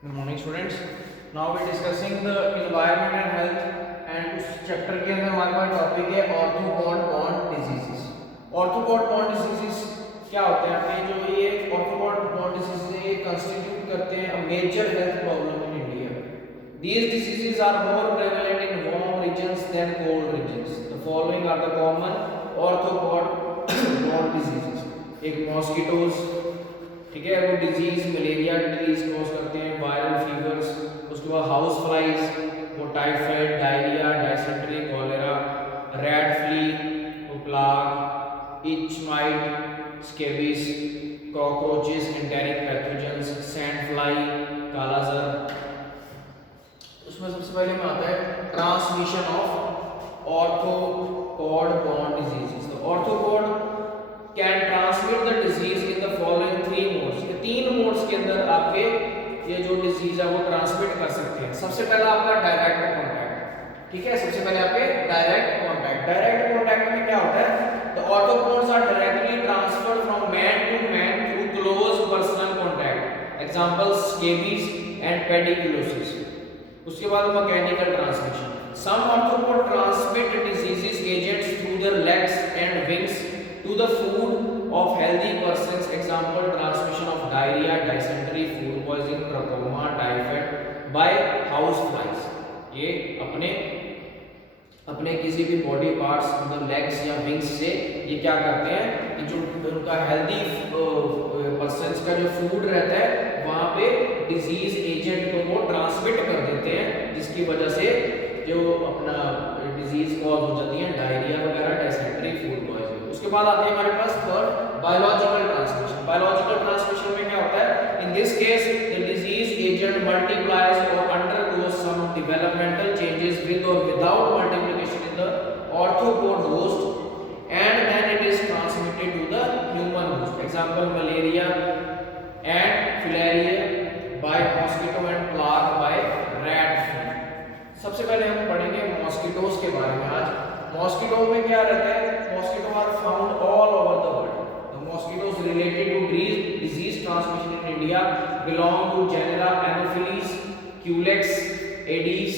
Good morning students. Now we are discussing the environment and health and उस chapter के अंदर हमारे पास टॉपिक है arthropod borne diseases. Arthropod borne diseases क्या होते हैं आपके जो ये ऑर्थोपॉड बॉर्न डिजीजेस ये कंस्टिट्यूट करते हैं a major health problem in India. These diseases are more prevalent in warm regions than cold regions. The following are the common orthopod bone diseases. एक mosquitoes, ठीक है, वो डिजीज मलेरिया डिजीज कॉज करते हैं, viral fevers, उसके बाद house flies, वो typhoid, diarrhoea, dysentery, cholera, rat flea, वो plague, itch mite, scabies, cockroaches, enteric pathogens, sand fly, kala-azar. उसमें सबसे पहले में आता है transmission of arthropod borne diseases. तो arthropod can transmit the disease in the following three modes. ये तीन मोड्स के अंदर आपके ये जो डिजीज है वो ट्रांसमिट कर सकते हैं। सबसे पहला आपका डायरेक्ट कांटेक्ट, ठीक है, सबसे पहले आपके डायरेक्ट कांटेक्ट। डायरेक्ट कांटेक्ट में क्या होता है? The arthropods are directly transferred from man to man through close personal contact. Example scabies and pediculosis. उसके बाद mechanical transmission. Some arthropod transmit diseases agents through their legs and wings to the food of healthy persons. Example transmission of diarrhea, dysentery, food poisoning, trachoma, typhoid by house flies. ये अपने किसी भी body parts मतलब legs या wings से ये क्या करते हैं कि जो उनका हेल्दी पर्सन्स का जो फूड रहता है वहाँ पे डिजीज एजेंट को वो ट्रांसमिट कर देते हैं, जिसकी वजह से जो अपना डिजीज कॉज हो जाती है डायरिया वगैरह, डायसेंट्री, फूड पॉइजनिंग। उसके बाद आते हैं हमारे पास third biological transmission. Biological transmission में क्या होता है? In this case the disease agent multiplies और undergoes some developmental changes with और without multiplication in the arthropod host and then it is transmitted to the human host. Example malaria and filaria by mosquito and plague by rat flea. सबसे पहले हम पढ़ेंगे mosquitoes के बारे में। आज mosquito में क्या रहता है? Mosquito are found all over the world. The mosquitoes related to disease transmission in India belong to genera Anopheles, Culex, Aedes,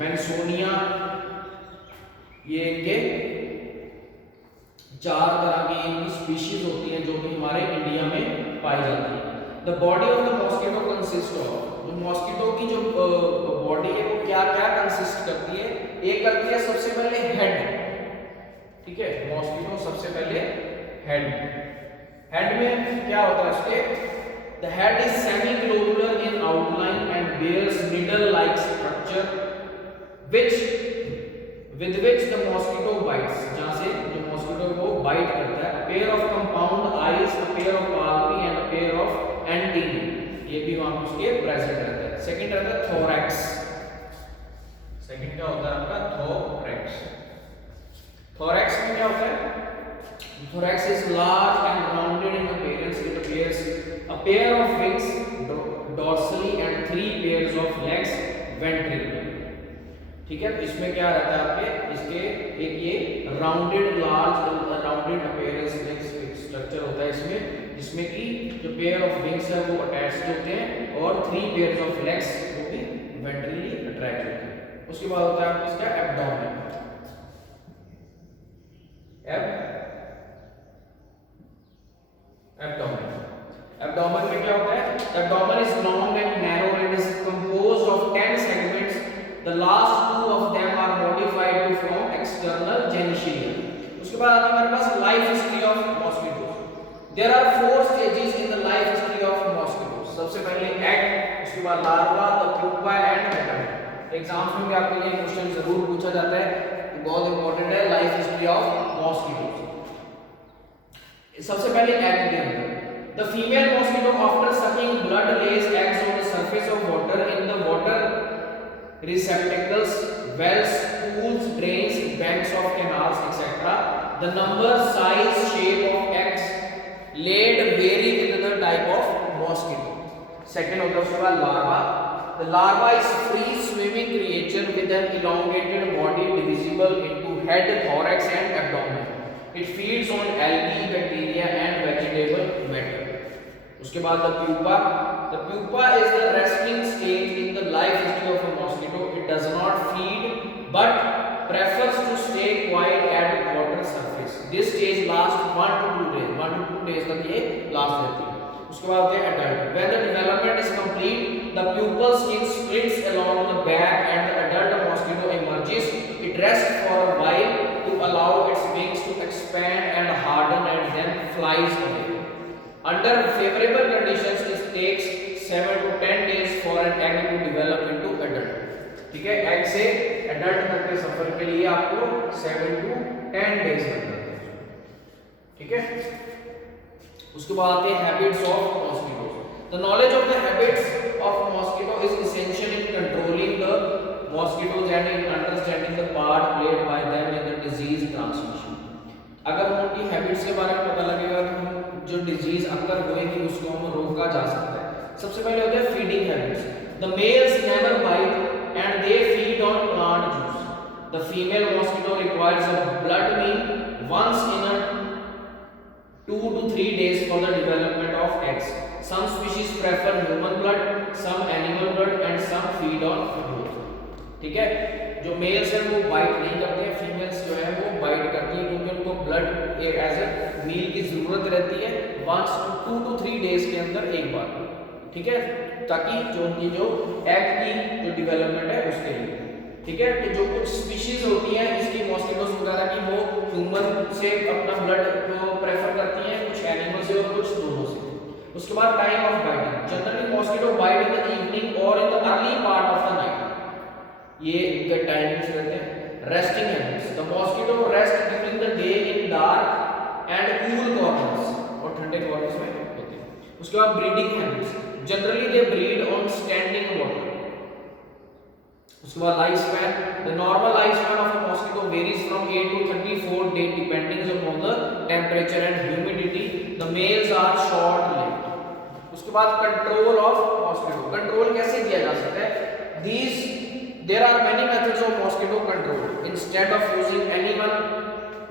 Mansonia. ये इनके चार तरह की इनकी स्पीशीज होती हैं जो कि हमारे इंडिया में पाई जाती है। The body of the mosquito consist of, जो मॉस्किटो की जो बॉडी है वो क्या क्या कंसिस्ट करती है? एक करती है सबसे पहले हेड, ठीक है, मॉस्किटो सबसे पहले हेड में क्या होता है उसके? The head is semi globular in outline and bears needle like structure with which the mosquito bites, जहां से जो मॉस्किटो को बाइट करता है। Pair of compound eyes, pair of palpi and pair of antennae, ये भी वहां पे उसके प्रेजेंट रहता है। सेकंड रहता है थोरैक्स। सेकंड क्या होता है आपका? थोरैक्स। थोरैक्स में क्या होता है? Thorax is large and rounded in appearance. It appears a pair of wings dorsally and 3 pairs of legs ventrally. ठीक है, तो इसमें क्या रहता है आपके? इसके एक ये rounded large rounded appearance structure होता है इसमें, जिसमें कि जो पेयर ऑफ विंग्स है वो अटैच्ड होते हैं और 3 पेयर्स ऑफ लेग्स वो भी वेंट्रली अटैच होते हैं। उसके बाद होता है आपका इसका एब्डोमेन। एब्डोमेन में क्या होता है? Abdomen is long and narrow and is composed of 10 segments. The last 2 of them are modified to form external genitalia. उसके बाद आती है हमारे पास life history of mosquitoes. There are 4 stages in the life history of mosquitoes. सबसे पहले egg, उसके बाद larva, the pupa and adult. Exams में भी आपके लिए क्वेश्चन जरूर पूछा जाता है, बहुत इंपॉर्टेंट है लाइफ हिस्ट्री ऑफ मॉस्किटोज। सबसे पहले एग के अंदर the female mosquito after sucking blood lays eggs on the surface of water in the water receptacles, wells, pools, drains, banks of canals, etc. The number, size, shape of eggs laid vary with the type of mosquito. Second होता है उसके बाद larva. The larva is free swimming creature with an elongated body divisible into head, thorax and abdomen. It feeds on algae, bacteria and vegetable matter. उसके बाद the pupa is the resting stage in the life history of a mosquito. It does not feed but prefers to stay quiet at water surface. This stage lasts 1 to 2 days. 1 to 2 days तक ये last रहती है. उसके बाद होते हैं adult. When the development is complete, the pupal skin splits along the back and the adult mosquito emerges. It rests for a while to allow its wings to expand and harden and then flies away. Under favorable conditions, it takes 7 to 10 days for an egg to develop into adult. ठीक है, egg से adult तक के सफर के लिए आपको 7 to 10 days लगते हैं. ठीक है, उसके बाद आते हैं habits of mosquitoes. The knowledge of the habits of mosquito is essential in controlling the mosquitoes and in understanding the part played by them in the disease transmission. अगर हम उनकी हैबिट्स के बारे में पता लगेगा तो हम जो डिजीज अगर होएगी उसको हम रोका जा सकता है. सबसे पहले होता है feeding habits. The males never bite and they feed on plant juice. The female mosquito requires a blood meal once in a 2 to 3 days for the development of eggs. Some species prefer human blood, some animal blood and some feed on both. ठीक है, जो mails हैं वो bite नहीं करते हैं, females जो है वो बाइट करती है क्योंकि उनको ब्लड एज ए मील की जरूरत रहती है once 2 to 3 days के अंदर एक बार. ठीक है, ताकि जो उनकी जो एग की जो डेवलपमेंट है उसके लिए. ठीक है, तो जो कुछ स्पीशीज होती हैं इसकी मॉस्किटोज वगैरह की वो ह्यूमन से अपना ब्लड को प्रेफर करती हैं, कुछ एनिमल से और कुछ दोनों से. उसके बाद time of biting. Generally mosquito bite in the evening और in the early part of the night. ये इनके टाइमिंग्स रहते हैं. Resting habits. The mosquito rest during the day in dark and cool corners, और ठंडे कॉर्नर्स में होते हैं. उसके बाद breeding habits. Generally they breed on standing water. उसके बाद life span. The normal lifespan of a mosquito varies from 8 to 34 days depending upon the temperature and humidity. The males are short lived. उसके बाद control of mosquito. Control कैसे किया जा सकता है? There are many methods of mosquito control. Instead of using any one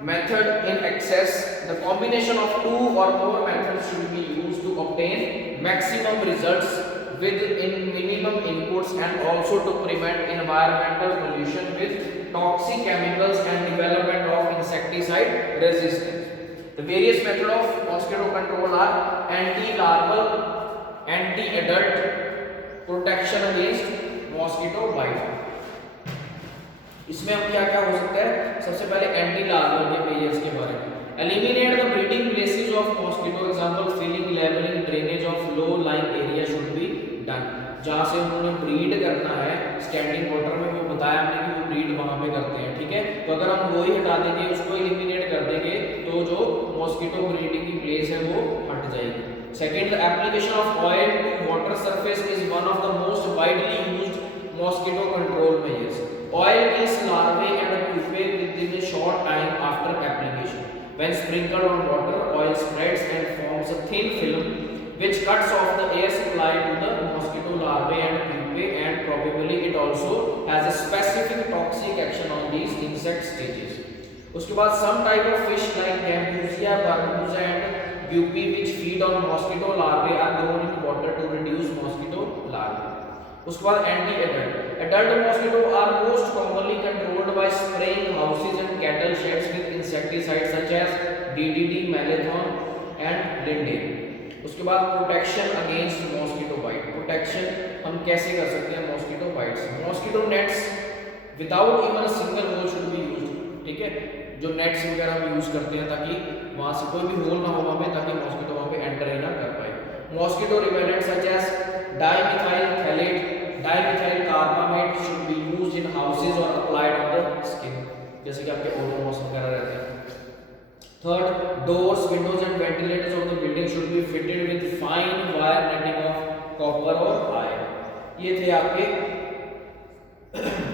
method in excess, the combination of 2 or more methods should be used to obtain maximum results with minimum inputs and also to prevent environmental pollution with toxic chemicals and development of insecticide resistance. The various methods of mosquito control are anti-larval, anti-adult, protection against mosquito bite. इसमें हम क्या क्या हो सकता है? सबसे पहले anti larval के मेजर्स के बारे में. Eliminate the breeding places of mosquito. Example filling, levelling, drainage of low lying area should be done. जहां से उन्होंने ब्रीड करना है स्टैंडिंग वाटर में, वो बताया हमने कि वो ब्रीड वहां पे करते हैं. ठीक है, तो अगर हम वो ही हटा देंगे, उसको एलिमिनेट कर देंगे तो जो मॉस्किटो ब्रीडिंग की प्लेस है वो हट जाएगी. Second, the application of oil to water surface is one of the most widely used mosquito control measures. Oil kills larvae and pupae within a short time after application. When sprinkled on water, oil spreads and forms a thin film which cuts off the air supply to the mosquito larvae and pupae, and probably it also has a specific toxic action on these insect stages. उसके बाद some type of fish like gambusia, barbusa and guppy which feed on mosquito larvae are grown in water to reduce mosquito larvae. उसके बाद anti adult. Adult mosquito are most commonly controlled by spraying houses and cattle sheds with insecticides such as DDT, Malathion and Lindane. उसके बाद protection against mosquito bite. Protection हम कैसे कर सकते हैं mosquito bite से? Mosquito nets without even a single hole should be used. ठीक है, जो नेट्स वगैरह हम यूज करते हैं ताकि वहां से कोई भी होल ना हो वहां पे, ताकि मॉस्किटो वहां पे एंटर ही ना कर पाए. Mosquito repellent such as dimethyl phthalate, dimethyl carbamate should be used in houses और अप्लाइड ऑन द स्किन, जैसे कि आपके ओडोमॉस वगैरह रहते हैं. Third, doors, windows and ventilators of the building should be fitted with fine wire netting of copper और iron. ये थे आपके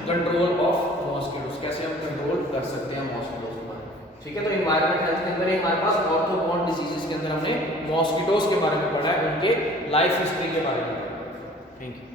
कंट्रोल ऑफ मॉस्किटोज, कैसे हम कंट्रोल कर सकते हैं मॉस्किटोज को. ठीक है, तो एनवायरमेंट हेल्थ के अंदर हमारे पास ऑर्थोबॉर्न डिजीजेस के अंदर हमने मॉस्किटोज के बारे में पढ़ा है, उनके लाइफ हिस्ट्री के बारे में. Thank you.